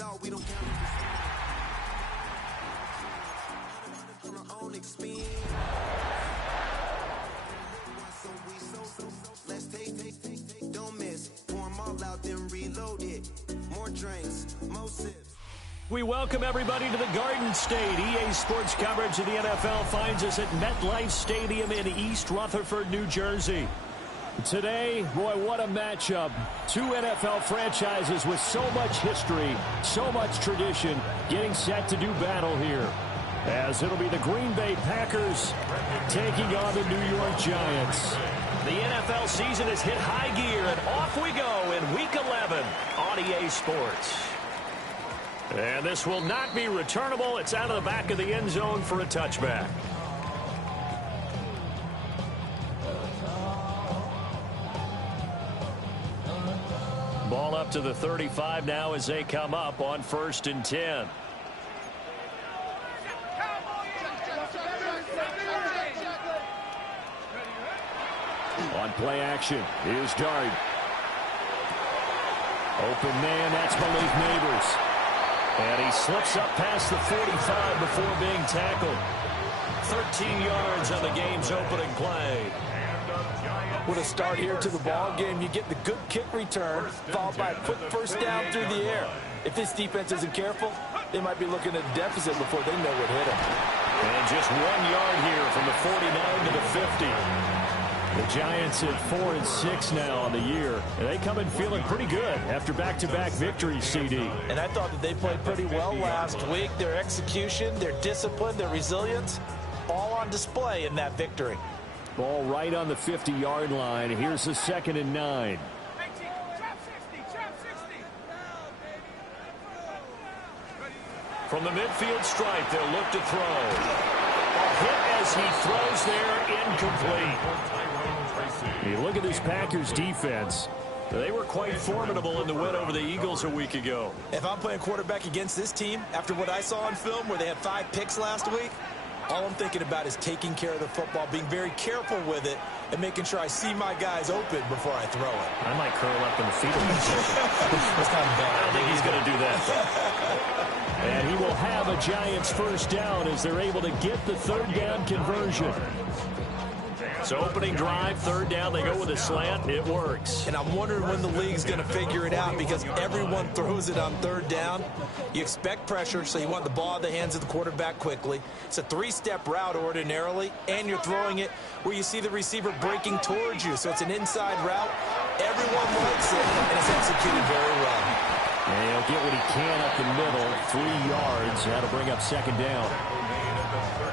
it all, we don't count it on our own expense. Let's take, don't miss. Pour 'em all out, then reload it. More drinks, more sips. We welcome everybody to the Garden State. EA Sports coverage of the NFL finds us at MetLife Stadium in East Rutherford, New Jersey. Today, boy, what a matchup. Two NFL franchises with so much history, so much tradition, getting set to do battle here. As it'll be the Green Bay Packers taking on the New York Giants. The NFL season has hit high gear, and off we go in Week 11 on EA Sports. And this will not be returnable. It's out of the back of the end zone for a touchback. Ball up to the 35 now as they come up on 1st and 10. On play action, here's Dart. Open man, that's Malik Neighbors. And he slips up past the 45 before being tackled. 13 yards on the game's opening play. With a start here to the ball game, you get the good kick return, followed by a quick first down through the air. If this defense isn't careful, they might be looking at a deficit before they know what hit them. And just 1 yard here from the 49 to the 50. The Giants at 4-6 now on the year, and they come in feeling pretty good after back-to-back victories, CD. And I thought that they played pretty well last week. Their execution, their discipline, their resilience, all on display in that victory. Ball right on the 50-yard line. Here's the 2nd and 9. From the midfield stripe, they'll look to throw. A hit as he throws there, incomplete. You look at this Packers defense. They were quite formidable in the win over the Eagles a week ago. If I'm playing quarterback against this team, after what I saw on film where they had 5 picks last week, all I'm thinking about is taking care of the football, being very careful with it, and making sure I see my guys open before I throw it. I might curl up in the fetal position. That's not bad. I don't think he's going to do that. And he will have a Giants first down as they're able to get the 3rd down conversion. So opening drive, 3rd down, they go with a slant. It works. And I'm wondering when the league's going to figure it out because everyone throws it on 3rd down. You expect pressure, so you want the ball in the hands of the quarterback quickly. It's a 3-step route ordinarily, and you're throwing it where you see the receiver breaking towards you. So it's an inside route. Everyone likes it, and it's executed very well. And he'll get what he can up the middle, 3 yards. That'll bring up 2nd down.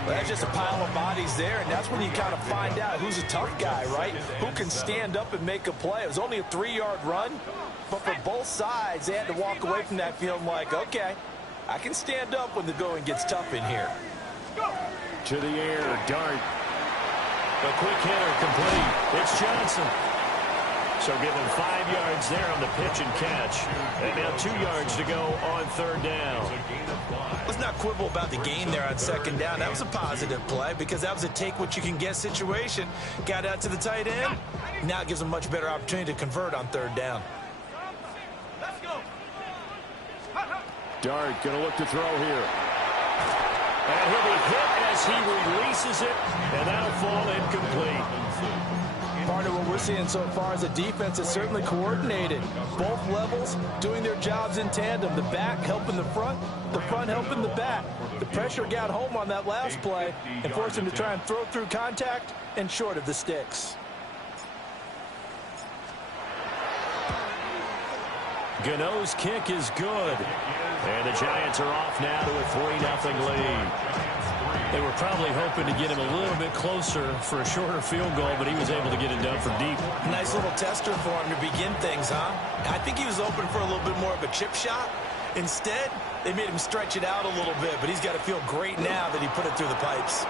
Well, that's just a pile of bodies there, and that's when you kind of find out who's a tough guy, right? Who can stand up and make a play. It was only a 3-yard run, but for both sides, they had to walk away from that feeling like, okay, I can stand up when the going gets tough in here. To the air, Dart. A quick hitter complete. It's Johnson. So give him 5 yards there on the pitch and catch. And now 2 yards to go on 3rd down. Let's not quibble about the gain there on 2nd down. That was a positive play because that was a take-what-you-can-get situation. Got out to the tight end. Now it gives them much better opportunity to convert on 3rd down. Dart going to look to throw here. And he'll be hit as he releases it, and that'll fall incomplete. Part of what we're seeing so far is a defense that's certainly coordinated. Both levels doing their jobs in tandem. The back helping the front helping the back. The pressure got home on that last play and forced him to try and throw through contact and short of the sticks. Gano's kick is good. And the Giants are off now to a 3-0 lead. They were probably hoping to get him a little bit closer for a shorter field goal, but he was able to get it done from deep. Nice little tester for him to begin things, huh? I think he was open for a little bit more of a chip shot. Instead, they made him stretch it out a little bit, but he's got to feel great now that he put it through the pipes.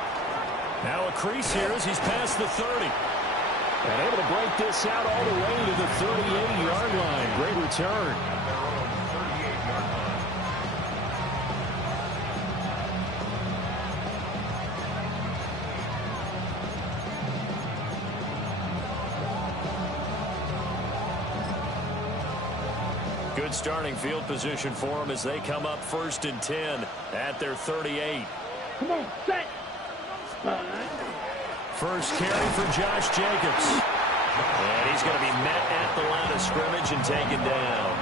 Now a crease here as he's past the 30. And able to break this out all the way to the 38-yard line. Great return. Good starting field position for them as they come up 1st and 10 at their 38. Come on, set. First carry for Josh Jacobs. And he's going to be met at the line of scrimmage and taken down.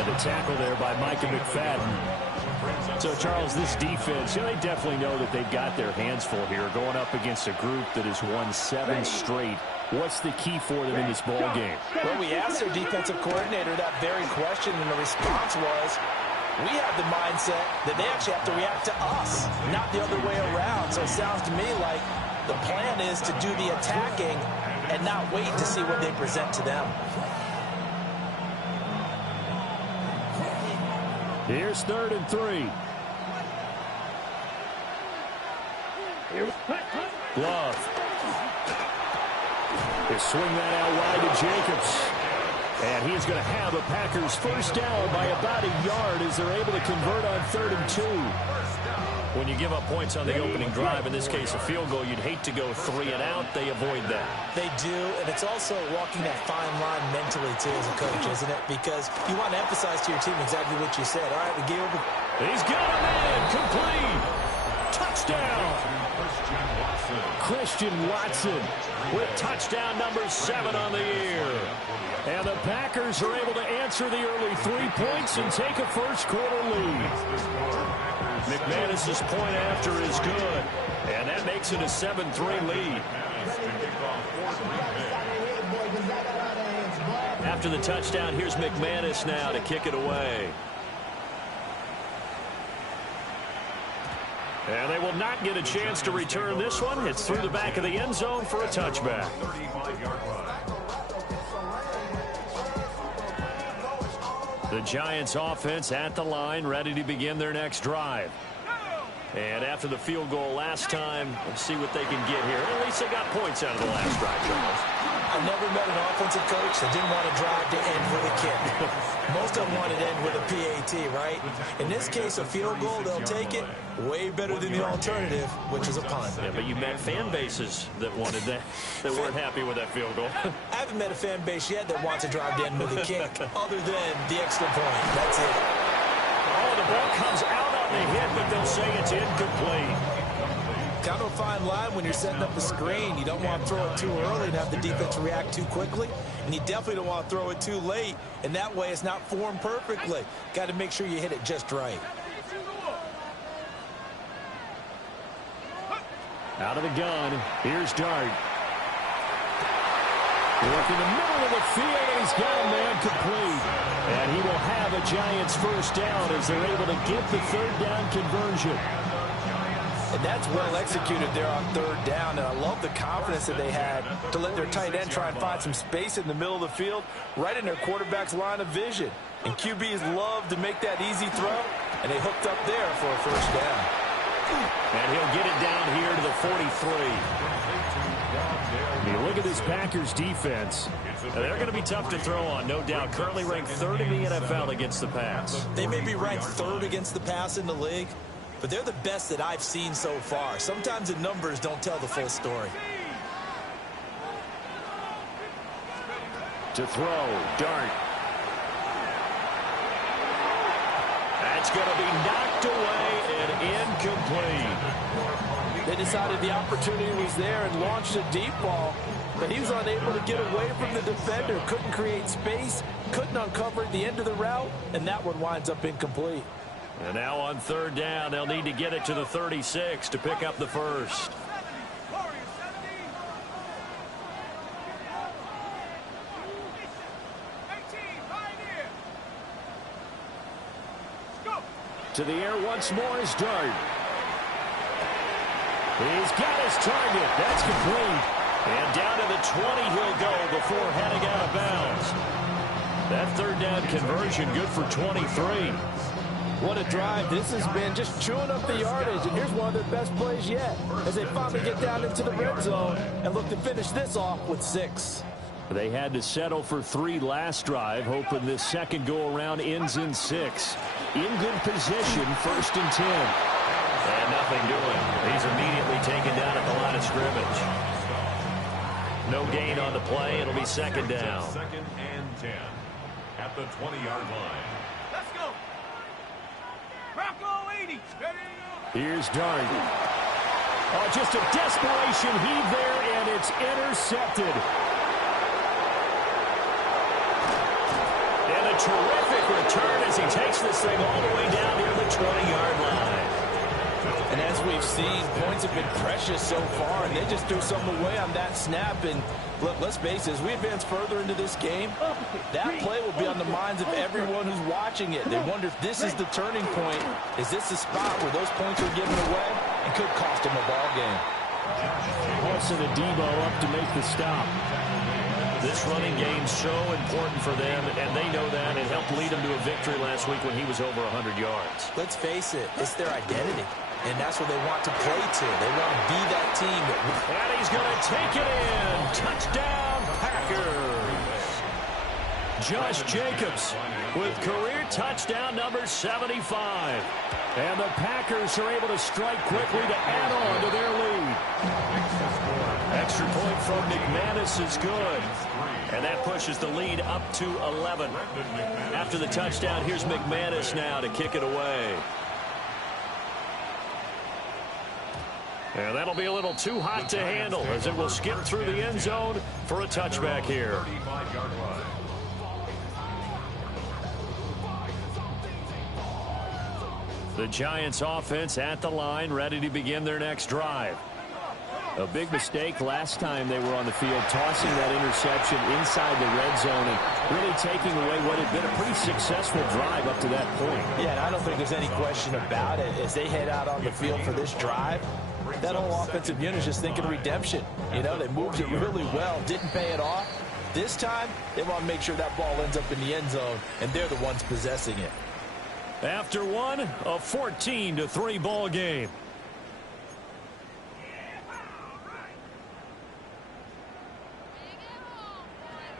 And a tackle there by Micah McFadden. So, Charles, this defense, they definitely know that they've got their hands full here going up against a group that has won 7 straight. What's the key for them in this ball game? Well, we asked their defensive coordinator that very question, and the response was, we have the mindset that they actually have to react to us, not the other way around. So it sounds to me like the plan is to do the attacking and not wait to see what they present to them. Here's 3rd and 3. Love. They swing that out wide to Jacobs. And he's going to have a Packers first down by about a yard as they're able to convert on 3rd and 2. When you give up points on the opening drive, in this case a field goal, you'd hate to go 3 and out. They avoid that. They do, and it's also walking that fine line mentally, too, as a coach, isn't it? Because you want to emphasize to your team exactly what you said. All right, we gave him. He's got a man. Complete. Touchdown. Christian Watson with touchdown number 7 on the year. And the Packers are able to answer the early 3 points and take a first-quarter lead. McManus's point after is good, and that makes it a 7-3 lead. After the touchdown, here's McManus now to kick it away. And they will not get a chance to return this one. It's through the back of the end zone for a touchback. The Giants offense at the line, ready to begin their next drive. And after the field goal last time, let's see what they can get here. At least they got points out of the last drive, Charles. I've never met an offensive coach that didn't want to drive to end with a kick. Most of them wanted to end with a PAT, right? In this case, a field goal, they'll take it. Way better than the alternative, which is a punt. Yeah, but you met fan bases that wanted that, that weren't happy with that field goal. I haven't met a fan base yet that wants to drive to end with a kick, other than the extra point. That's it. Oh, the ball comes out on the hit, but they'll say it's incomplete. Kind of a fine line when you're setting up the screen. You don't want to throw it too early and have the defense react too quickly. And you definitely don't want to throw it too late. And that way it's not formed perfectly. Got to make sure you hit it just right. Out of the gun, here's Dart. Working the middle of the field, and he's got a man complete. And he will have a Giants first down as they're able to get the 3rd down conversion. And that's well executed there on 3rd down. And I love the confidence that they had to let their tight end try and find some space in the middle of the field, right in their quarterback's line of vision. And QBs love to make that easy throw, and they hooked up there for a first down. And he'll get it down here to the 43. You look at this Packers defense. They're going to be tough to throw on, no doubt. Currently ranked 3rd in the NFL against the pass. They may be ranked 3rd against the pass in the league, but they're the best that I've seen so far. Sometimes the numbers don't tell the full story. To throw, Dart. That's going to be knocked away and incomplete. They decided the opportunity was there and launched a deep ball, but he was unable to get away from the defender, couldn't create space, couldn't uncover the end of the route, and that one winds up incomplete. And now on 3rd down, they'll need to get it to the 36 to pick up the first. To the air once more is Dart. He's got his target. That's complete. And down to the 20 he'll go before heading out of bounds. That 3rd down conversion good for 23. What a drive. This has been just chewing up the yardage, and here's one of their best plays yet as they finally get down into the red zone and look to finish this off with 6. They had to settle for 3 last drive, hoping this second go-around ends in 6. In good position, 1st and 10. And nothing doing. He's immediately taken down at the line of scrimmage. No gain on the play. It'll be 2nd down. 2nd and 10. at the 20-yard line. Let's go. Bronco 80. Here's Dart. Oh, just a desperation heave there, and it's intercepted. And a terrific return as he takes this thing all the way down near the 20-yard line. And as we've seen, points have been precious so far, and they just threw something away on that snap. And look, let's face it, as we advance further into this game, that play will be on the minds of everyone who's watching it. They wonder if this is the turning point. Is this the spot where those points are given away and could cost them a ball game? Wilson and Debo up to make the stop. This running game's so important for them, and they know that. It helped lead them to a victory last week when he was over 100 yards. Let's face it, it's their identity, and that's what they want to play to. They want to be that team. And he's going to take it in. Touchdown, Packers. Josh Jacobs with career touchdown number 75. And the Packers are able to strike quickly to add on to their lead. Extra point from McManus is good. And that pushes the lead up to 11. After the touchdown, here's McManus now to kick it away. And that'll be a little too hot to handle as it will skip through the end zone for a touchback here. The Giants offense at the line, ready to begin their next drive. A big mistake last time they were on the field, tossing that interception inside the red zone and really taking away what had been a pretty successful drive up to that point. Yeah, and I don't think there's any question about it. As they head out on the field for this drive, that whole offensive unit is just thinking redemption. You know, they moved it really well, didn't pay it off. This time, they want to make sure that ball ends up in the end zone, and they're the ones possessing it. After one, a 14-3 ball game.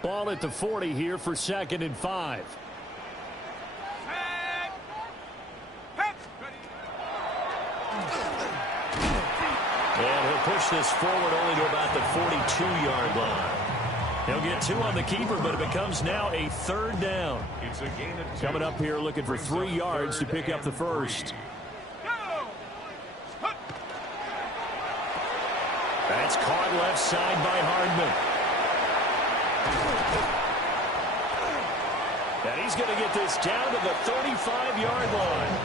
Ball at the 40 here for 2nd and 5. And he'll push this forward only to about the 42-yard line. He'll get 2 on the keeper, but it becomes now a 3rd down. Coming up here looking for 3 yards to pick up the first. That's caught left side by Hardman. And he's going to get this down to the 35-yard line.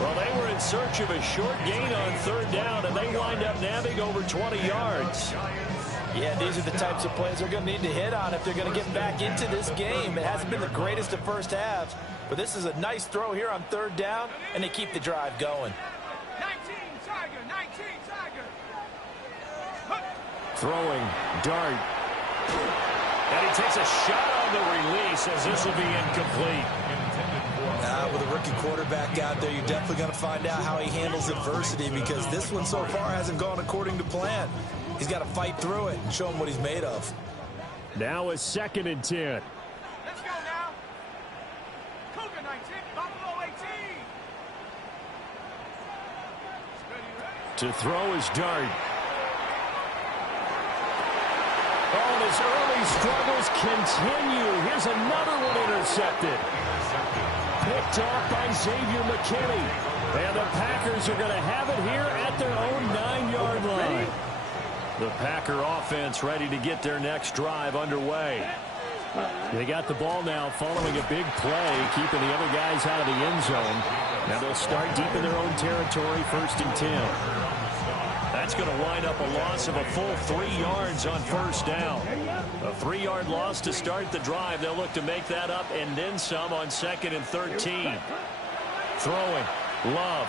Well, they were in search of a short gain on 3rd down, and they wind up nabbing over 20 yards. Yeah, these are the types of plays they're going to need to hit on if they're going to get back into this game. It hasn't been the greatest of first halves, but this is a nice throw here on 3rd down, and they keep the drive going. 19 Tiger. Throwing, Dart. And he takes a shot on the release as this will be incomplete. With a rookie quarterback out there, you're definitely going to find out how he handles adversity because this one so far hasn't gone according to plan. He's got to fight through it and show him what he's made of. Now a 2nd and 10. Let's go now. Cougar 19, Buffalo 18. To throw is Dart. Oh, and his early struggles continue. Here's another one intercepted. Picked off by Xavier McKinney. And the Packers are going to have it here at their own 9-yard line. The Packer offense ready to get their next drive underway. They got the ball now following a big play, keeping the other guys out of the end zone. Now they'll start deep in their own territory, 1st and 10. That's going to wind up a loss of a full 3 yards on 1st down. A 3-yard loss to start the drive. They'll look to make that up and then some on 2nd and 13. Throwing. Love.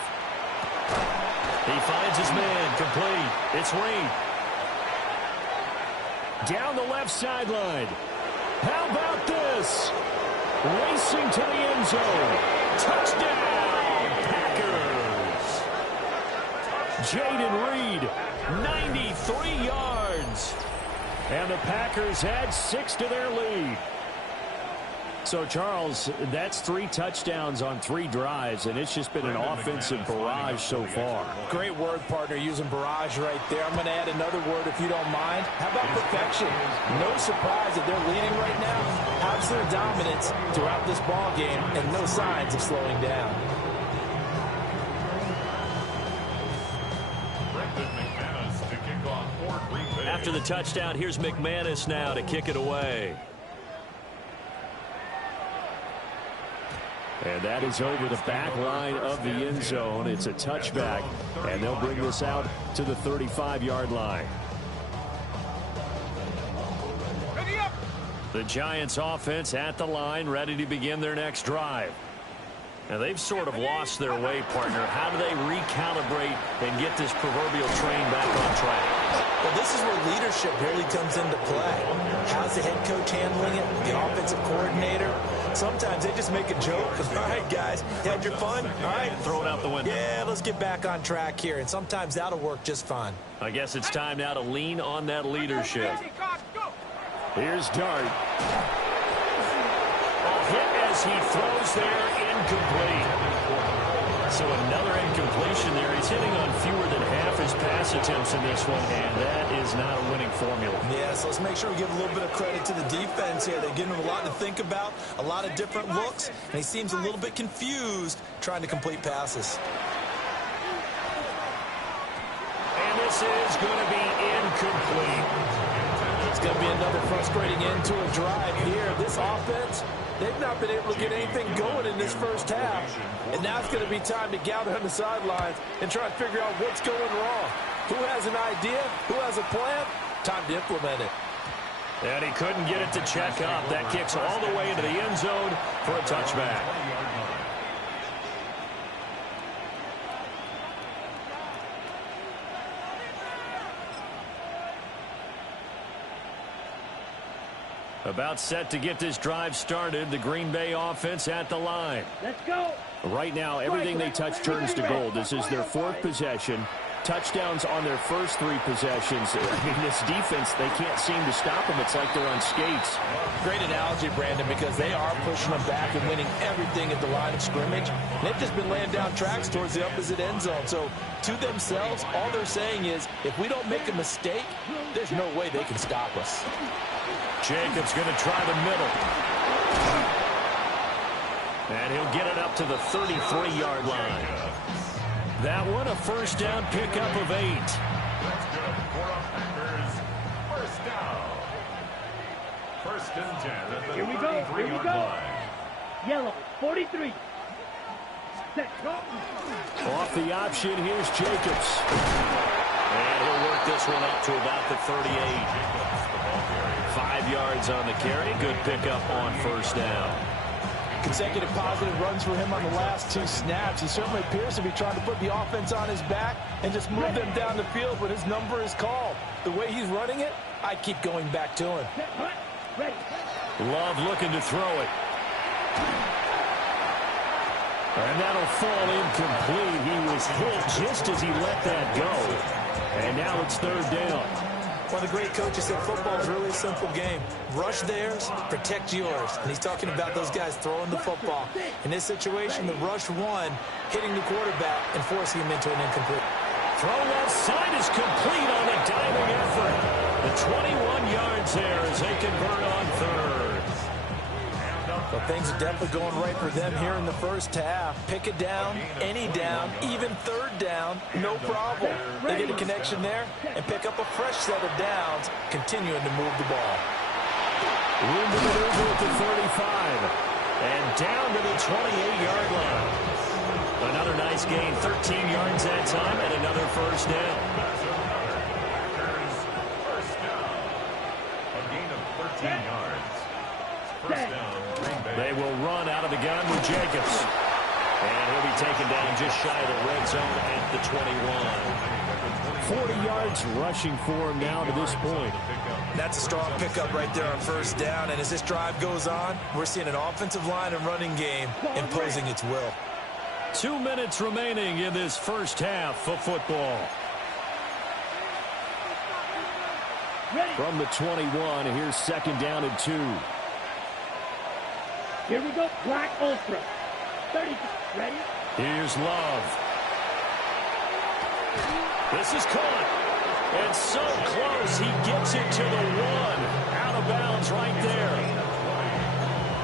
He finds his man. Complete. It's Reed. Down the left sideline. How about this? Racing to the end zone. Touchdown, Packers. Jaden Reed, 93 yards. And the Packers add 6 to their lead. So, Charles, that's 3 touchdowns on 3 drives, and it's just been an offensive barrage so far. Great word, partner, using barrage right there. I'm going to add another word if you don't mind. How about perfection? No surprise that they're leading right now. Absolute dominance throughout this ball game and no signs of slowing down. After the touchdown, here's McManus now to kick it away. And that is over the back line of the end zone. It's a touchback, and they'll bring this out to the 35-yard line. The Giants offense at the line, ready to begin their next drive. Now, they've sort of lost their way, partner. How do they recalibrate and get this proverbial train back on track? Well, this is where leadership really comes into play. How's the head coach handling it? The offensive coordinator? Sometimes they just make a joke. All right, guys, you had your fun? All right. Throw it out the window. Yeah, let's get back on track here. And sometimes that'll work just fine. I guess it's time now to lean on that leadership. Here's Dart. A hit as he throws there, incomplete. So another incompletion there. He's hitting on fewer than half his pass attempts in this one, and that is not a winning formula. Yeah, so let's make sure we give a little bit of credit to the defense here. They're giving him a lot to think about, a lot of different looks, and he seems a little bit confused trying to complete passes. And this is going to be incomplete. It's going to be another frustrating end to a drive here. This offense, they've not been able to get anything going in this first half. And now it's going to be time to gather on the sidelines and try and figure out what's going wrong. Who has an idea? Who has a plan? Time to implement it. And he couldn't get it to check up. That kicks all the way into the end zone for a touchback. About set to get this drive started. The Green Bay offense at the line. Let's go. Right now, everything they touch turns to gold. This is their 4th possession. Touchdowns on their first 3 possessions. I mean, this defense, they can't seem to stop them. It's like they're on skates. Great analogy, Brandon, because they are pushing them back and winning everything at the line of scrimmage. They've just been laying down tracks towards the opposite end zone. So, to themselves, all they're saying is, if we don't make a mistake, there's no way they can stop us. Jacobs going to try the middle. And he'll get it up to the 33-yard line. That one, a first down pickup of 8. First down. First and 10 at the Here we go. Here we 33-yard go. line. Yellow, 43. Set, go. Off the option, here's Jacobs. And he'll work this one up to about the 38. 5 yards on the carry. Good pickup on first down. Consecutive positive runs for him on the last 2 snaps. He certainly appears to be trying to put the offense on his back and just move them down the field when his number is called. The way he's running it, I'd keep going back to him. Ready. Love looking to throw it. And that'll fall incomplete. He was hit just as he let that go. And now it's 3rd down. One of the great coaches said football is really a simple game. Rush theirs, protect yours. And he's talking about those guys throwing the football. In this situation, the rush one, hitting the quarterback and forcing him into an incomplete. Throw left side is complete on a diving effort. The 21 yards there as they convert on 3rd. Well, things are definitely going right for them here in the first half. Pick it down, any down, even 3rd down, no problem. They get a connection there and pick up a fresh set of downs, continuing to move the ball. Room to maneuver at the 35. And down to the 28-yard line. Another nice gain, 13 yards that time, and another first down. First down. A gain of 13 yards. First down. They will run out of the gun with Jacobs. And he'll be taken down just shy of the red zone at the 21. 40 yards rushing for him now to this point. That's a strong pickup right there on first down. And as this drive goes on, we're seeing an offensive line and running game imposing its will. 2 minutes remaining in this first half of football. From the 21, here's 2nd down and 2. Here we go. Black Ultra. 30. Ready? Here's Love. This is caught. And so close, he gets it to the 1. Out of bounds right there.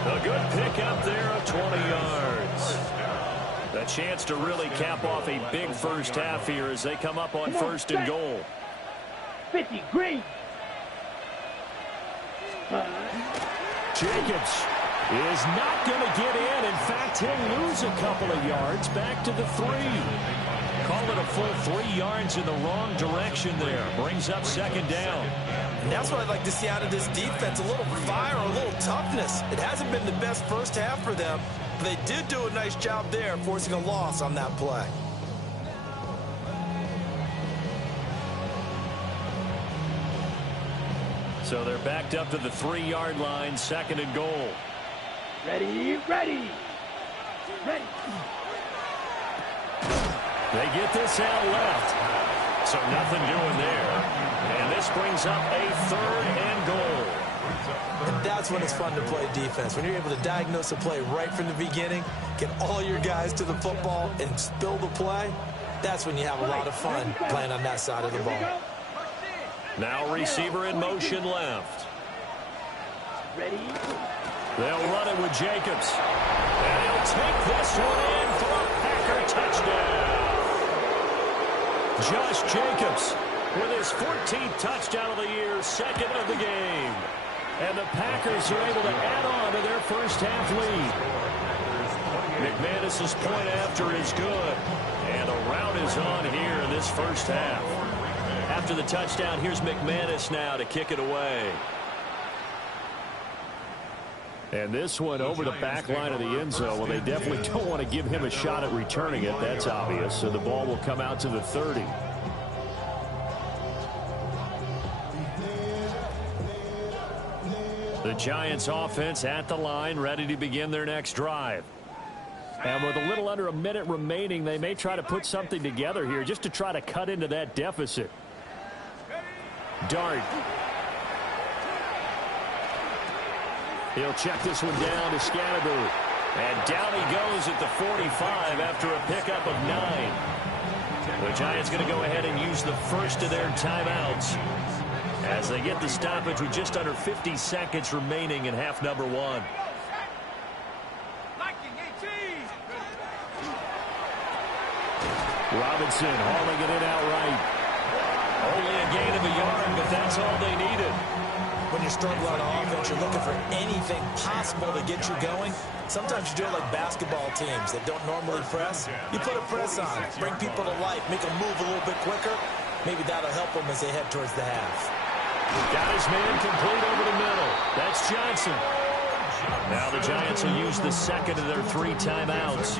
A good pick up there of 20 yards. A chance to really cap off a big first half here as they come up on first and goal. 50. Green. Jacobs is not going to get in. In fact, he'll lose a couple of yards back to the 3. Call it a full 3 yards in the wrong direction there. Brings up second down. And that's what I'd like to see out of this defense, a little fire, a little toughness. It hasn't been the best first half for them, but they did do a nice job there forcing a loss on that play. So they're backed up to the 3-yard line, second and goal. Ready, ready. Ready. They get this out left. So nothing doing there. And this brings up a 3rd and goal. And that's when it's fun to play defense. When you're able to diagnose a play right from the beginning, get all your guys to the football and spill the play, that's when you have a lot of fun playing on that side of the ball. Now receiver in motion left. Ready. They'll run it with Jacobs. And he'll take this one in for a Packer touchdown. Josh Jacobs with his 14th touchdown of the year, second of the game. And the Packers are able to add on to their first half lead. McManus's point after is good. And a rout is on here in this first half. After the touchdown, here's McManus now to kick it away. And this one over the back line of the end zone. Well, they definitely don't want to give him a shot at returning it. That's obvious. So the ball will come out to the 30. The Giants offense at the line, ready to begin their next drive. And with a little under a minute remaining, they may try to put something together here just to try to cut into that deficit. Dart. He'll check this one down to Scannaboo. And down he goes at the 45 after a pickup of 9. The Giants going to go ahead and use the first of their timeouts as they get the stoppage with just under 50 seconds remaining in half number 1. Robinson hauling it in outright. Only a gain of a yard, but that's all they needed. When you struggle on offense, you're looking for anything possible to get you going. Sometimes you do it like basketball teams that don't normally press. You put a press on, bring people to life, make them move a little bit quicker. Maybe that'll help them as they head towards the half. Got his man complete over the middle. That's Johnson. Now the Giants will use the second of their 3 timeouts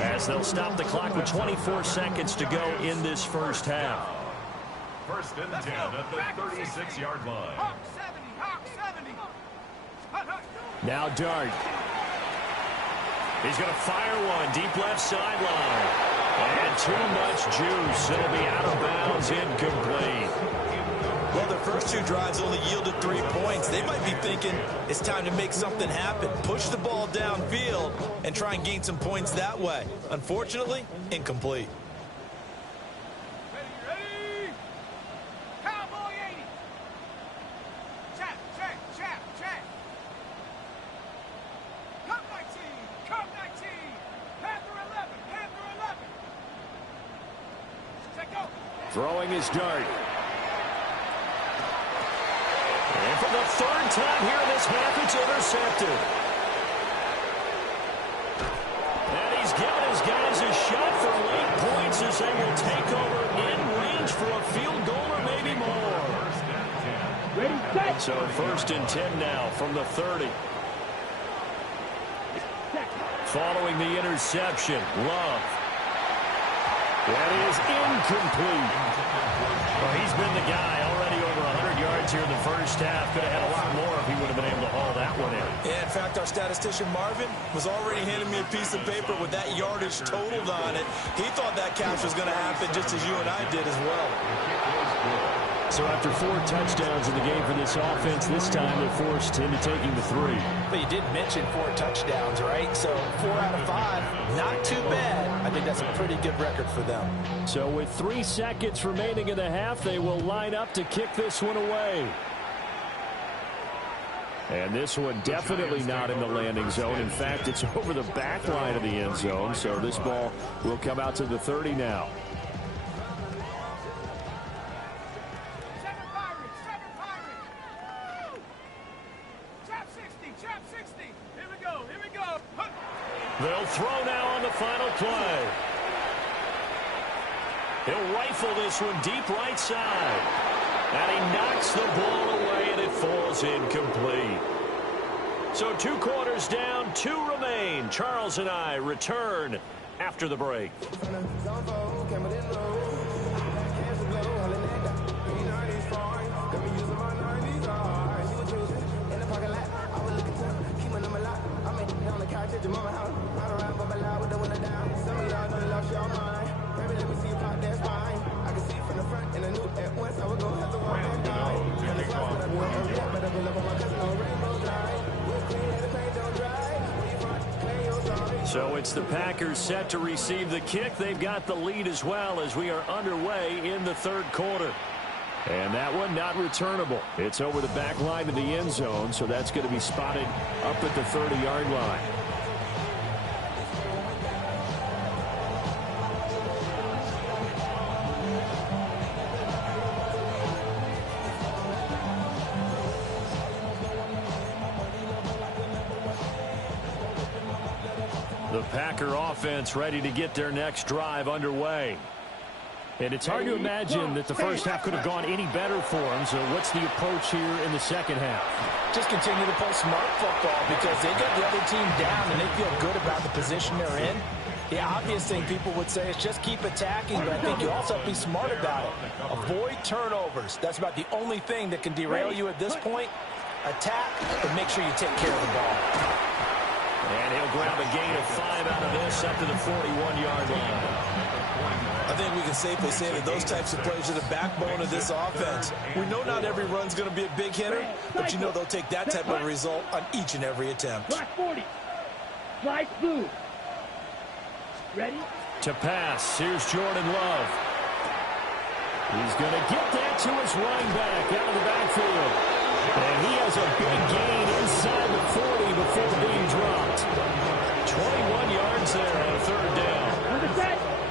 as they'll stop the clock with 24 seconds to go in this first half. First and 10 at the 36-yard line. Hawk 70, Hawk 70. Now Dart. He's going to fire one deep left sideline. And too much juice. It'll be out of bounds, incomplete. Well, their first 2 drives only yielded 3 points. They might be thinking it's time to make something happen. Push the ball downfield and try and gain some points that way. Unfortunately, incomplete. Ready? Cowboy 80. Check. Cup 19. Panther 11. Check go. Throwing his Dart. And for the 3rd time here in this half, it's intercepted. And he's given his guys a shot for late points as they will take over in range for a field goal or maybe more. Ready, set. So 1st and 10 now from the 30. Following the interception, Love. That is incomplete. Well, he's been the guy already over 100 yards here in the first half. Could have had a lot more if he would have been able to haul that one in. Yeah, in fact, our statistician Marvin was already handing me a piece of paper with that yardage totaled on it. He thought that catch was going to happen just as you and I did as well. So after 4 touchdowns in the game for this offense, this time they're forced into taking the 3. But you did mention 4 touchdowns, right? So 4 out of 5, not too bad. I think that's a pretty good record for them. So with 3 seconds remaining in the half, they will line up to kick this one away. And this one definitely not in the landing zone. In fact, it's over the back line of the end zone. So this ball will come out to the 30 now. They'll throw now on the final play. He'll rifle this one deep right side. And he knocks the ball away, and it falls incomplete. So 2 quarters down, 2 remain. Charles and I return after the break. So it's the Packers set to receive the kick. They've got the lead as well as we are underway in the 3rd quarter. And that one not returnable. It's over the back line of the end zone, so that's going to be spotted up at the 30-yard line. The Packer offense ready to get their next drive underway. And it's hard to imagine that the first half could have gone any better for them. So what's the approach here in the second half? Just continue to play smart football because they got the other team down and they feel good about the position they're in. The obvious thing people would say is just keep attacking, but I think you also have to be smart about it. Avoid turnovers. That's about the only thing that can derail you at this point. Attack, but make sure you take care of the ball. And he'll grab a gain of 5 out of this up to the 41-yard line. I think we can safely say that those types of plays are the backbone of this offense. We know not every run's going to be a big hitter, but you know they'll take that type of result on each and every attempt. Black 40. Slice blue. Ready? To pass, here's Jordan Love. He's going to get that to his running back out of the backfield. And he has a big gain inside the 40 before being dropped. 21 yards there on 3rd down.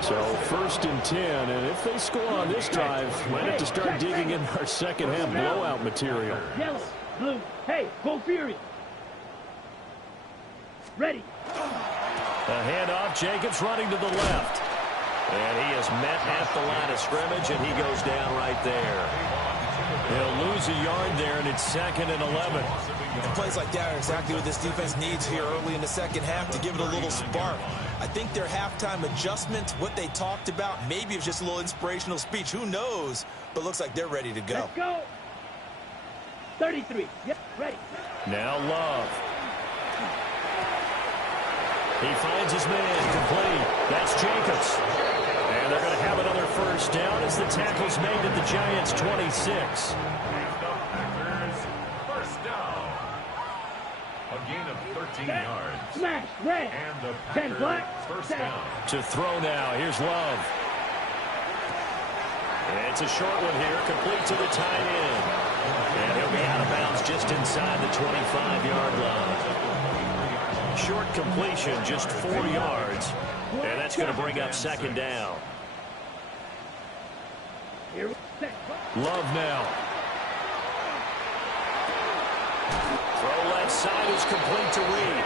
So 1st and 10, and if they score on this drive, might have to start digging in our second half blowout material. Yellow, blue, hey, go Fury. Ready. A handoff, Jacobs running to the left. And he is met at the line of scrimmage, and he goes down right there. He'll lose a yard there, and it's 2nd and 11. And plays like that are exactly what this defense needs here early in the second half to give it a little spark. I think their halftime adjustment, what they talked about, maybe it's just a little inspirational speech. Who knows? But looks like they're ready to go. Let's go. 33. Yep, ready. Now Love. He finds his man complete. That's Jacobs. And they're going to have another 1st down as the tackle's made at the Giants' 26. A gain of 13 yards. Smash, red. And the 10 black. Packers' 1st down. To throw now. Here's Love. And it's a short one here, complete to the tight end. And he'll be out of bounds just inside the 25-yard line. Short completion, just 4 yards. And that's going to bring up 2nd down. Love now. Throw left side is complete to Reed.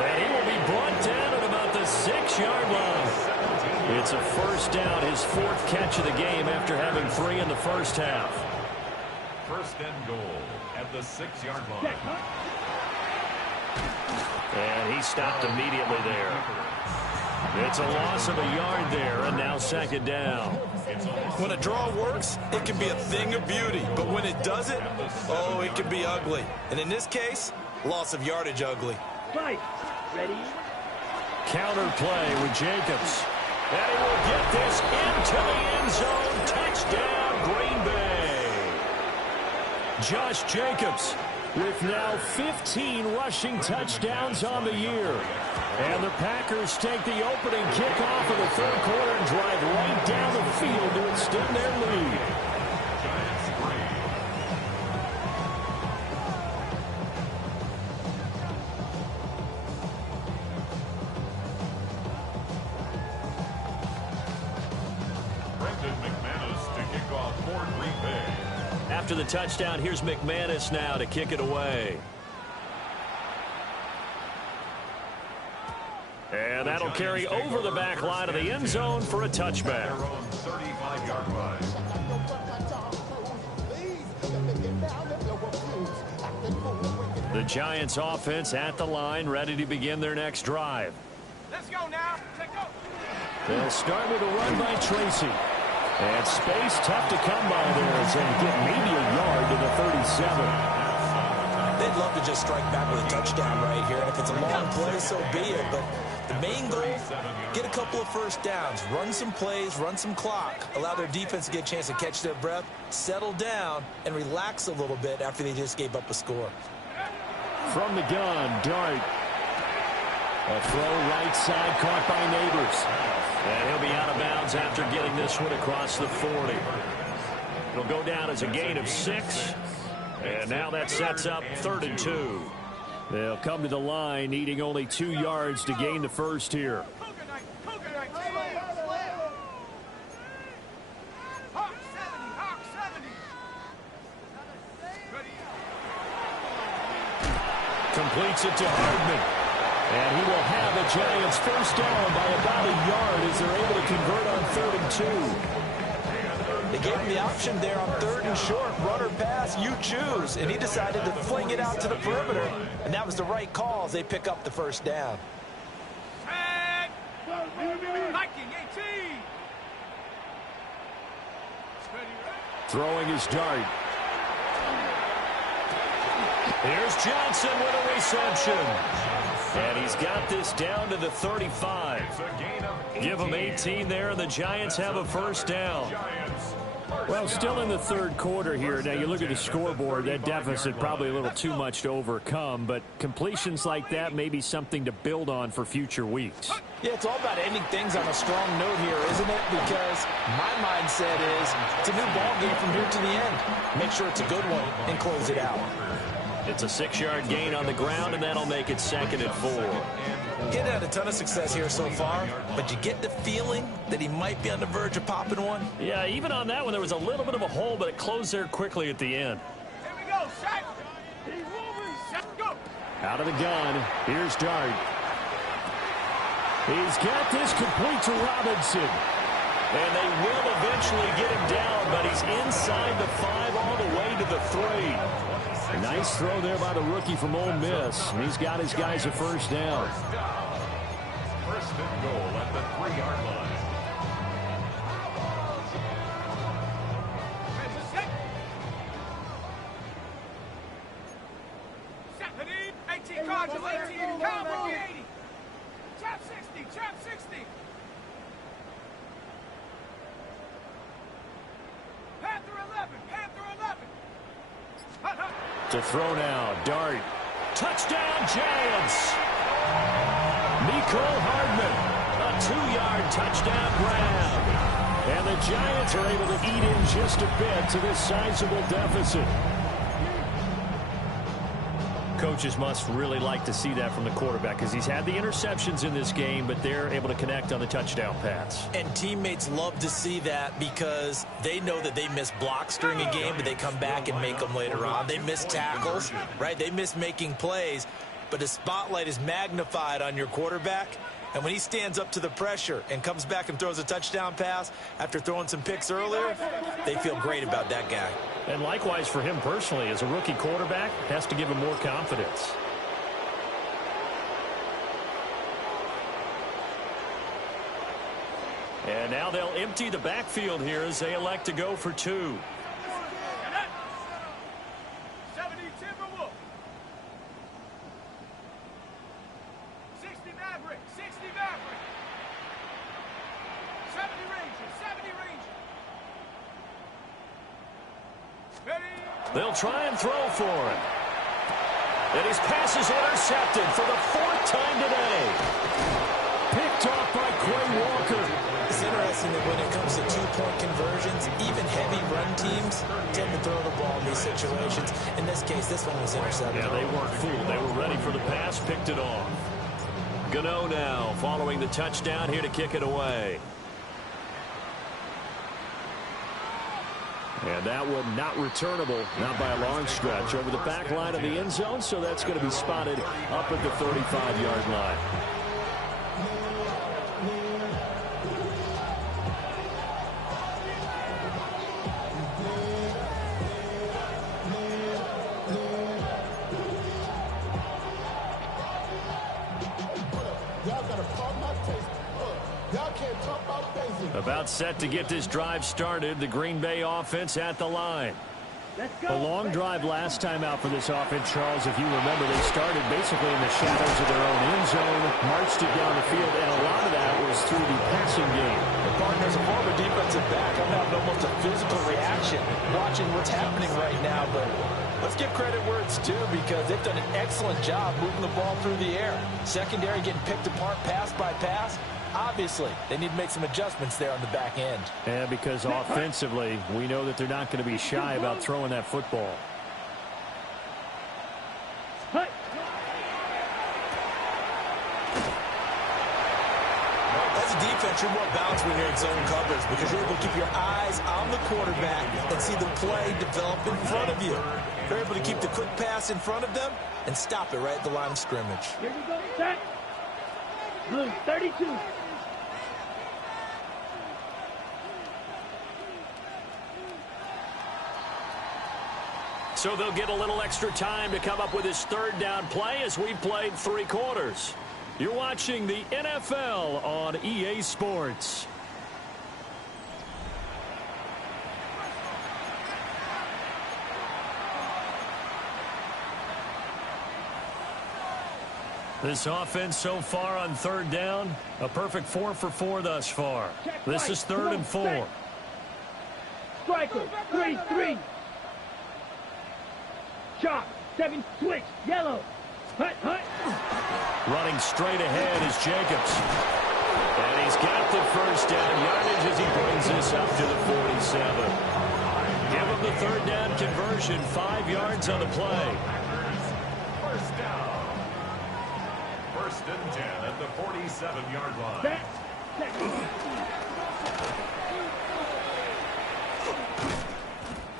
And he will be brought down at about the 6-yard line. It's a 1st down, his 4th catch of the game after having 3 in the first half. 1st and goal at the 6-yard line. And he stopped immediately there. It's a loss of a yard there, and now 2nd down. When a draw works, it can be a thing of beauty. But when it doesn't, oh, it can be ugly. And in this case, loss of yardage ugly. Right. Ready. Counter play with Jacobs. And he will get this into the end zone. Touchdown, Green Bay. Josh Jacobs with now 15 rushing touchdowns on the year. And the Packers take the opening kickoff of the third quarter and drive right down the field to extend their lead. After the touchdown, here's McManus now to kick it away. And that'll carry over the back line of the end zone for a touchback. The Giants offense at the line, ready to begin their next drive. Let's go now. Take go. They'll start with a run by Tracy. And space tough to come by there as they get maybe a yard to the 37. They'd love to just strike back with a touchdown right here. And if it's a long play, so be it. But the main goal, get a couple of first downs, run some plays, run some clock, allow their defense to get a chance to catch their breath, settle down, and relax a little bit after they just gave up a score. From the gun, Dart. A throw right side caught by Neighbors. And he'll be out of bounds after getting this one across the 40. It'll go down as a gain of 6. And now that sets up 3rd and 2. They'll come to the line needing only 2 yards to gain the first here. Completes it to Hardman. And he will have the Giants first down by about a yard as they're able to convert on 3rd and 2. They gave him the option there on 3rd and short, run or pass, you choose. And he decided to fling it out to the perimeter. And that was the right call as they pick up the first down. Viking 18. Throwing his Dart. Here's Johnson with a reception. And he's got this down to the 35. Give him 18 there, and the Giants have a first down. Well, still in the third quarter here. Now, you look at the scoreboard, that deficit probably a little too much to overcome, but completions like that may be something to build on for future weeks. Yeah, it's all about ending things on a strong note here, isn't it? Because my mindset is it's a new ball game from here to the end. Make sure it's a good one and close it out. It's a 6-yard gain on the ground, and that'll make it 2nd and 4. He had a ton of success here so far, but you get the feeling that he might be on the verge of popping one. Yeah, even on that one, there was a little bit of a hole, but it closed there quickly at the end. Here we go, Shaq. He's moving. Shaq, go. Out of the gun, here's Dart. He's got this complete to Robinson. And they will eventually get him down, but he's inside the 5 all the way to the 3. A nice throw there by the rookie from Ole Miss. And he's got his guys a first down. First and goal at the 3-yard line. Ready, set. Set, 18 Cardinals, 18 Cowboy 80. Trap 60, trap 60. Panther 11, Panther 11. To throw now, Dart. Touchdown, Giants! Mecole Hardman, a 2-yard touchdown grab. And the Giants are able to eat in just a bit to this sizable deficit. Coaches must really like to see that from the quarterback because he's had the interceptions in this game, but they're able to connect on the touchdown pass. And teammates love to see that because they know that they miss blocks during a game, but they come back and make them later on. They miss tackles, right? They miss making plays, but the spotlight is magnified on your quarterback. And when he stands up to the pressure and comes back and throws a touchdown pass after throwing some picks earlier, they feel great about that guy. And likewise for him personally, as a rookie quarterback, has to give him more confidence. And now they'll empty the backfield here as they elect to go for 2. 70 Timberwolf. 60 Maverick, 60 Maverick. 70 Rangers, 70 Rangers. They'll try and throw for him. And his pass is intercepted for the 4th time today. Picked off by Quay Walker. It's interesting that when it comes to two-point conversions, even heavy run teams tend to throw the ball in these situations. In this case, this one was intercepted. Yeah, they weren't fooled. They were ready for the pass, picked it off. Gano now following the touchdown here to kick it away. And that one not returnable, not by a long stretch, over the back line of the end zone, so that's going to be spotted up at the 35-yard line. About set to get this drive started. The Green Bay offense at the line. A long drive last time out for this offense, Charles. If you remember, they started basically in the shadows of their own end zone, marched it down the field, and a lot of that was through the passing game. Partners, a former defensive back, I'm having almost a physical reaction watching what's happening right now, but let's give credit where it's due because they've done an excellent job moving the ball through the air. Secondary getting picked apart pass by pass. Obviously, they need to make some adjustments there on the back end. Yeah, because offensively, we know that they're not going to be shy about throwing that football. As a defense, you're more balanced when you're in zone coverage because you're able to keep your eyes on the quarterback and see the play develop in front of you. You're able to keep the quick pass in front of them and stop it right at the line of scrimmage. Here we go, set. Blue, 32. So they'll get a little extra time to come up with his 3rd down play as we've played 3 quarters. You're watching the NFL on EA Sports. This offense so far on 3rd down, a perfect 4 for 4 thus far. This is 3rd and 4. Striker, 3-3. Chop, 7 switch, yellow. Hut. Running straight ahead is Jacobs. And he's got the 1st down yardage as he brings this up to the 47. Give him the 3rd down conversion, 5 yards on the play. 1st down. 1st and 10 at the 47-yard line.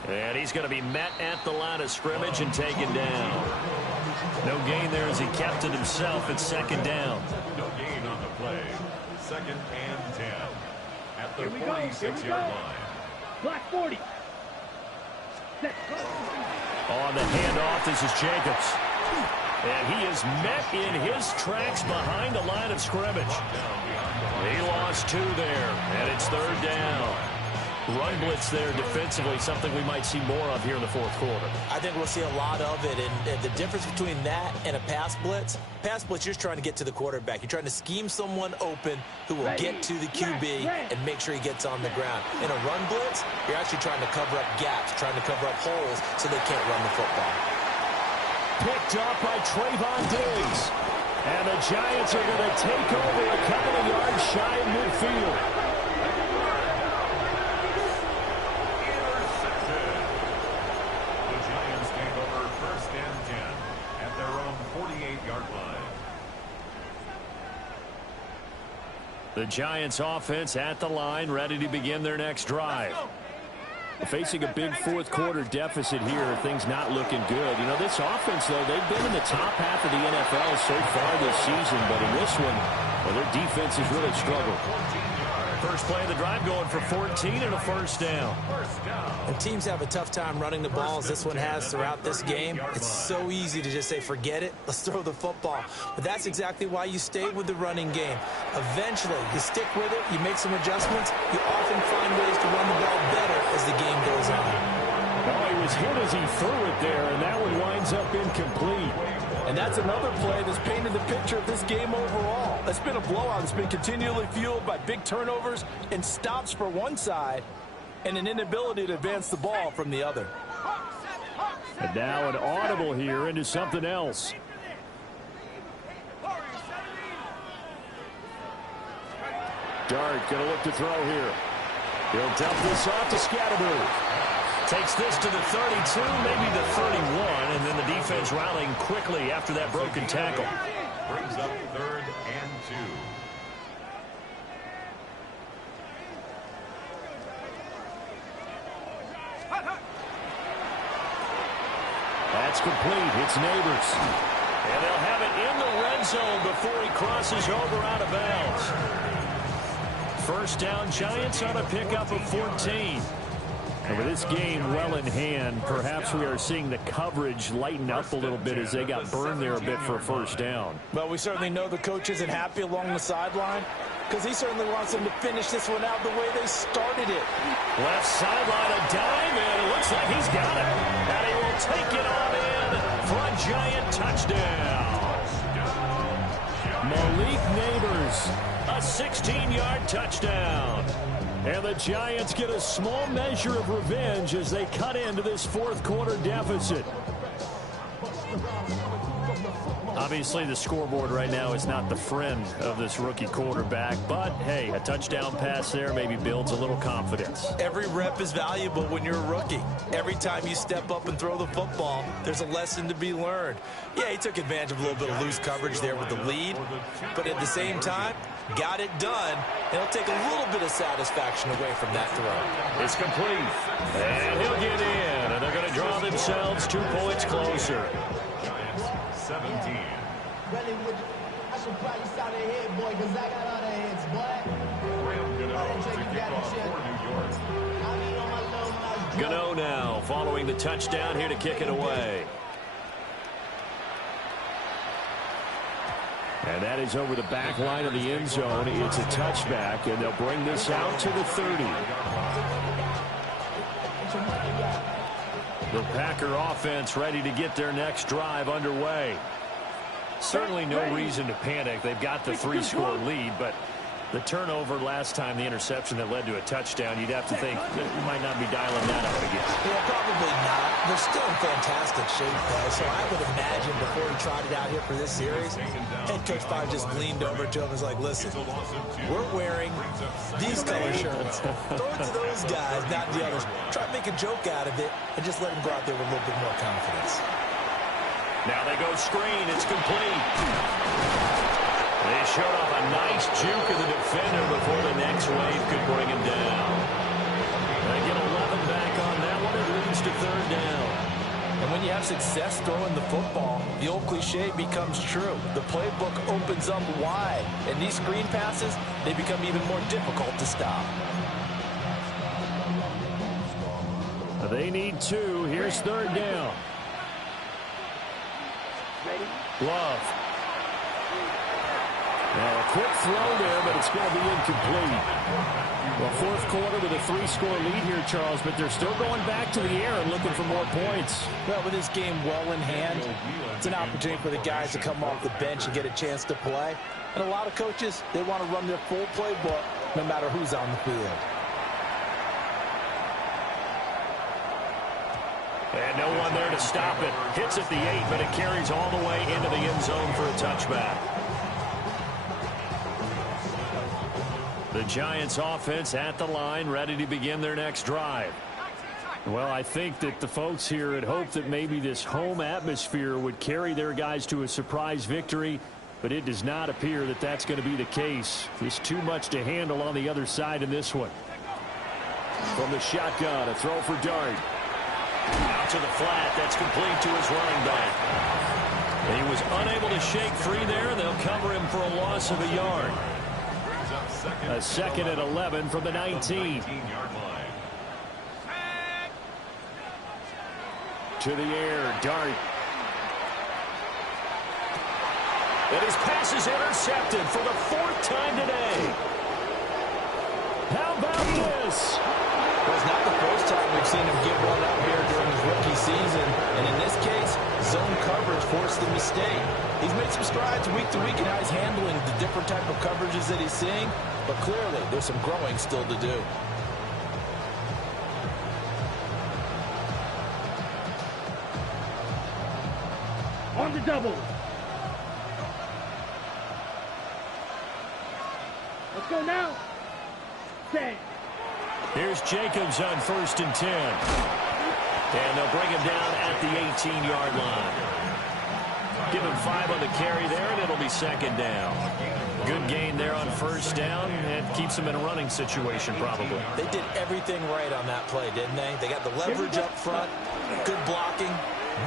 And he's going to be met at the line of scrimmage and taken down. No gain there as he kept it himself at 2nd down. No gain on the play. 2nd and 10 at the 46-yard line. Black 40. Set. On the handoff, this is Jacobs. And he is met in his tracks behind the line of scrimmage. He lost 2 there, and it's 3rd down. Run blitz there defensively, something we might see more of here in the 4th quarter. I think we'll see a lot of it, and the difference between that and a pass blitz, you're just trying to get to the quarterback. You're trying to scheme someone open who will get to the QB and make sure he gets on the ground. In a run blitz, you're actually trying to cover up gaps, trying to cover up holes so they can't run the football. Picked off by Trayvon Diggs. And the Giants are going to take over a couple of yards shy of midfield. The Giants offense at the line, ready to begin their next drive. Facing a big 4th quarter deficit here, things not looking good. You know, this offense, though, they've been in the top half of the NFL so far this season, but in this one, well, their defense has really struggled. First play of the drive going for 14 and a 1st down. When teams have a tough time running the ball, as this one has throughout this game, it's so easy to just say, forget it, let's throw the football. But that's exactly why you stay with the running game. Eventually, you stick with it, you make some adjustments, you often find ways to run the ball better as the game goes on. Oh, he was hit as he threw it there, and that one winds up incomplete. And that's another play that's painted the picture of this game overall. It's been a blowout. It's been continually fueled by big turnovers and stops for one side and an inability to advance the ball from the other. And now an audible here into something else. Dart going to look to throw here. He'll dump this off to Scatterboo. Takes this to the 32, maybe the 31, and then the defense rallying quickly after that broken tackle. Brings up 3rd and 2. That's complete. It's Neighbors. And they'll have it in the red zone before he crosses over out of bounds. First down, Giants on a pickup of 14. And with this game well in hand, perhaps we are seeing the coverage lighten up a little bit as they got burned there a bit for a first down. Well, we certainly know the coach isn't happy along the sideline because he certainly wants them to finish this one out the way they started it. Left sideline, a dime, and it looks like he's got it. And he will take it on in for a Giant touchdown. Malik Neighbors, a 16-yard touchdown. And the Giants get a small measure of revenge as they cut into this fourth quarter deficit. Obviously, the scoreboard right now is not the friend of this rookie quarterback, but hey, a touchdown pass there maybe builds a little confidence. Every rep is valuable when you're a rookie. Every time you step up and throw the football, there's a lesson to be learned. Yeah, he took advantage of a little bit of loose coverage there with the lead, but at the same time, got it done. It'll take a little bit of satisfaction away from that throw. It's complete, and he'll get in, and they're going to draw themselves 2 points closer. 17. I should probably start a head, boy, because I got other heads, boy. Graham Gano to kick off for New York. Gano now following the touchdown here to kick it away. And that is over the back line of the end zone. It's a touchback, and they'll bring this out to the 30. The Packer offense ready to get their next drive underway. Certainly no reason to panic. They've got the 3-score lead, but the turnover last time, the interception that led to a touchdown, you'd have to think that you might not be dialing that up again. Yeah, probably not. They're still in fantastic shape, though, so I would imagine before he trotted out here for this series, head coach probably just leaned over to him and was like, listen, we're wearing these color shirts. Throw it to those guys, not the others. Try to make a joke out of it and just let them go out there with a little bit more confidence. Now they go screen. It's complete. They showed off a nice juke of the defender before the next wave could bring him down. They get 11 back on that one. It leads to 3rd down. And when you have success throwing the football, the old cliche becomes true. The playbook opens up wide. And these screen passes, they become even more difficult to stop. They need 2. Here's 3rd down. Love. Now a quick throw there, but it's going to be incomplete. Well, fourth quarter with a 3-score lead here, Charles, but they're still going back to the air and looking for more points. Well, with this game well in hand, it's an opportunity for the guys to come off the bench and get a chance to play. And a lot of coaches, they want to run their full playbook no matter who's on the field. And no one there to stop it. Hits at the 8, but it carries all the way into the end zone for a touchback. The Giants offense at the line, ready to begin their next drive. Well, I think that the folks here had hoped that maybe this home atmosphere would carry their guys to a surprise victory, but it does not appear that that's going to be the case. There's too much to handle on the other side in this one. From the shotgun, a throw for Dart. Out to the flat. That's complete to his running back. And he was unable to shake free there, and they'll cover him for a loss of a yard. A 2nd and 11 from the 19. To the air, Dart. And his pass is intercepted for the 4th time today. How about this? Well, it's not the first time we've seen him get one out here during his rookie season. And in this case, zone coverage forced the mistake. He's made some strides week to week in how he's handling the different type of coverages that he's seeing. But clearly, there's some growing still to do. On the double. Let's go now. Set. Here's Jacobs on 1st and 10. And they'll bring him down at the 18-yard line. Give him 5 on the carry there, and it'll be 2nd down. Good gain there on 1st down, and keeps him in a running situation probably. They did everything right on that play, didn't they? They got the leverage up front, good blocking,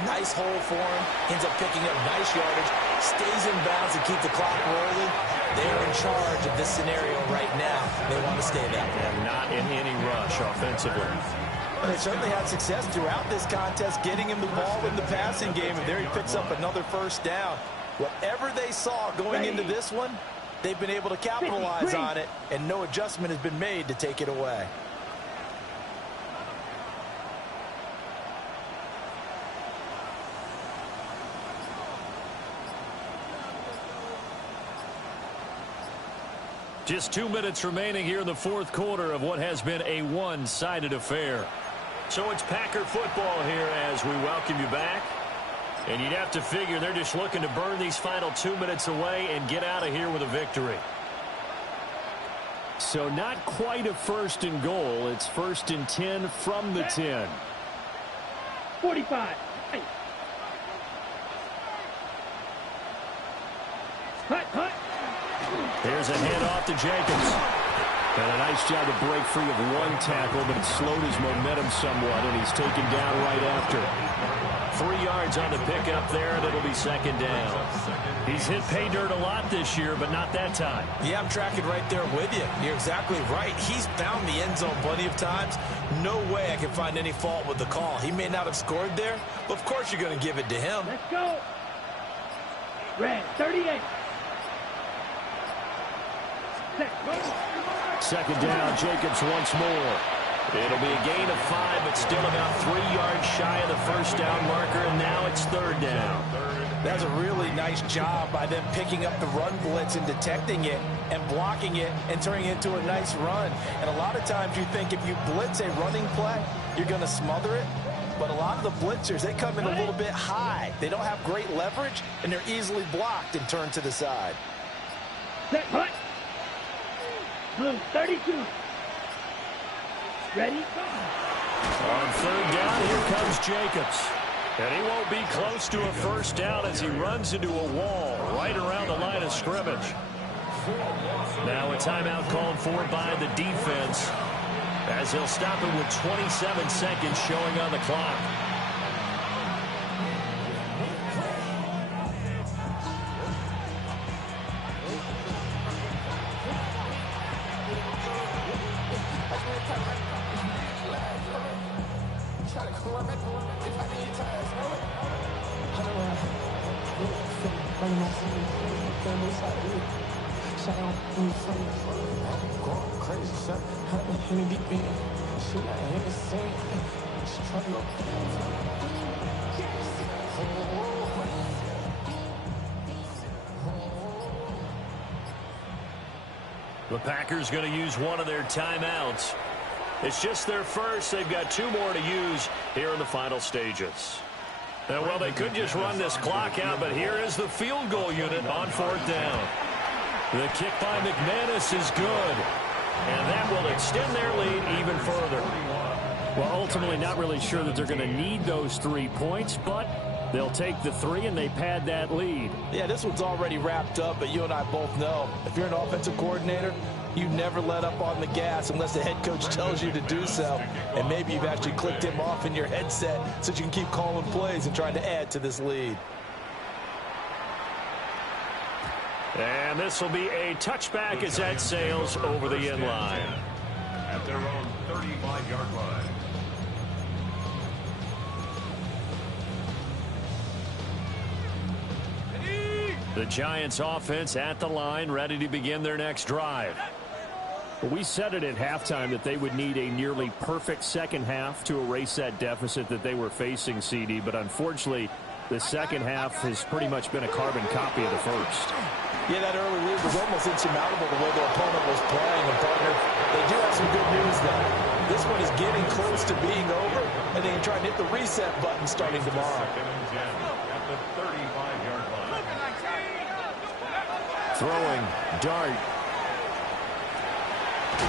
nice hole for him, ends up picking up nice yardage, stays in bounds to keep the clock rolling. They're in charge of this scenario right now. They want to stay that way. And not in any rush offensively. They certainly had success throughout this contest getting him the ball in the passing game, and there he picks up another 1st down. Whatever they saw going into this one, they've been able to capitalize on it, and no adjustment has been made to take it away. Just 2 minutes remaining here in the 4th quarter of what has been a one-sided affair. So it's Packer football here as we welcome you back. And you'd have to figure they're just looking to burn these final 2 minutes away and get out of here with a victory. So not quite a 1st and goal. It's 1st and 10 from the 10. 45. Hey. Hut. Here's a handoff to Jacobs. And a nice job to break free of one tackle, but it slowed his momentum somewhat, and he's taken down right after. 3 yards on the pickup there, and it'll be 2nd down. He's hit pay dirt a lot this year, but not that time. Yeah, I'm tracking right there with you. You're exactly right. He's found the end zone plenty of times. No way I can find any fault with the call. He may not have scored there, but of course you're going to give it to him. Let's go. Red, 38. 2nd down, Jacobs once more. It'll be a gain of 5, but still about 3 yards shy of the 1st down marker, and now it's 3rd down. That's a really nice job by them picking up the run blitz and detecting it and blocking it and turning it into a nice run. And a lot of times you think if you blitz a running play, you're going to smother it. But a lot of the blitzers, they come in a little bit high. They don't have great leverage, and they're easily blocked and turned to the side. Set, hut. Blue, 32. Ready? On 3rd down, here comes Jacobs. And he won't be close to a 1st down as he runs into a wall right around the line of scrimmage. Now a timeout called for by the defense as he'll stop it with 27 seconds showing on the clock. The Packers going to use one of their timeouts. It's just their first. They've got 2 more to use here in the final stages. And, well, they could just run this clock out, but here is the field goal unit on 4th down. The kick by McManus is good, and that will extend their lead even further. Well, ultimately not really sure that they're going to need those 3 points, but they'll take the 3 and they pad that lead. Yeah, this one's already wrapped up, but you and I both know if you're an offensive coordinator, you never let up on the gas unless the head coach tells you to do so. And maybe you've actually clicked him off in your headset so you can keep calling plays and trying to add to this lead. And this will be a touchback as that sails over the end line. At their own 35-yard line. The Giants offense at the line, ready to begin their next drive. We said it at halftime that they would need a nearly perfect second half to erase that deficit that they were facing, CD, but unfortunately the second half has pretty much been a carbon copy of the first. Yeah, that early lead was almost insurmountable the way their opponent was playing. And, partner, they do have some good news, though. This one is getting close to being over, and they can try and hit the reset button starting tomorrow. the 35-yard line. Throwing, dart.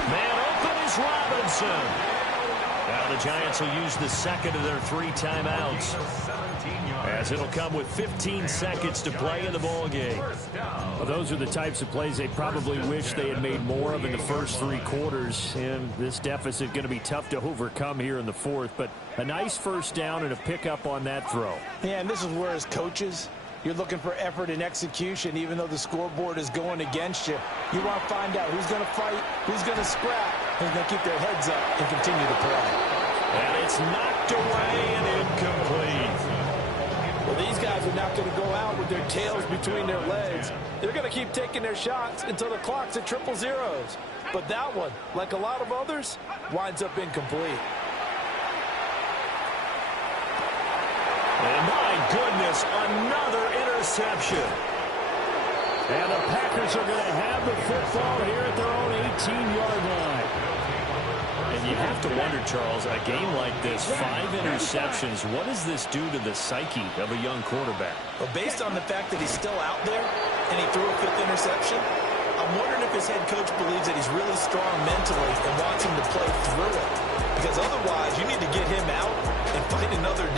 Man open is Robinson. Now the Giants will use the second of their 3 timeouts, as it'll come with 15 seconds to play in the ball game. Well, those are the types of plays they probably wish they had made more of in the first 3 quarters. And this deficit going to be tough to overcome here in the fourth. But a nice first down and a pickup on that throw. Yeah, and this is where, as coaches, you're looking for effort and execution. Even though the scoreboard is going against you, you want to find out who's going to fight, who's going to scrap, who's going to keep their heads up and continue to play. And it's knocked away and incomplete. Well, these guys are not going to go out with their tails between their legs. They're going to keep taking their shots until the clock's at 000. But that one, like a lot of others, winds up incomplete. And my goodness, another interception. And the Packers are going to have the football here at their own 18-yard line. And you have to wonder, Charles, a game like this, 5 interceptions, what does this do to the psyche of a young quarterback? Well, based on the fact that he's still out there and he threw a 5th interception, I'm wondering if his head coach believes that he's really strong mentally and wants him to play through it. Because otherwise, you need to get him out and find another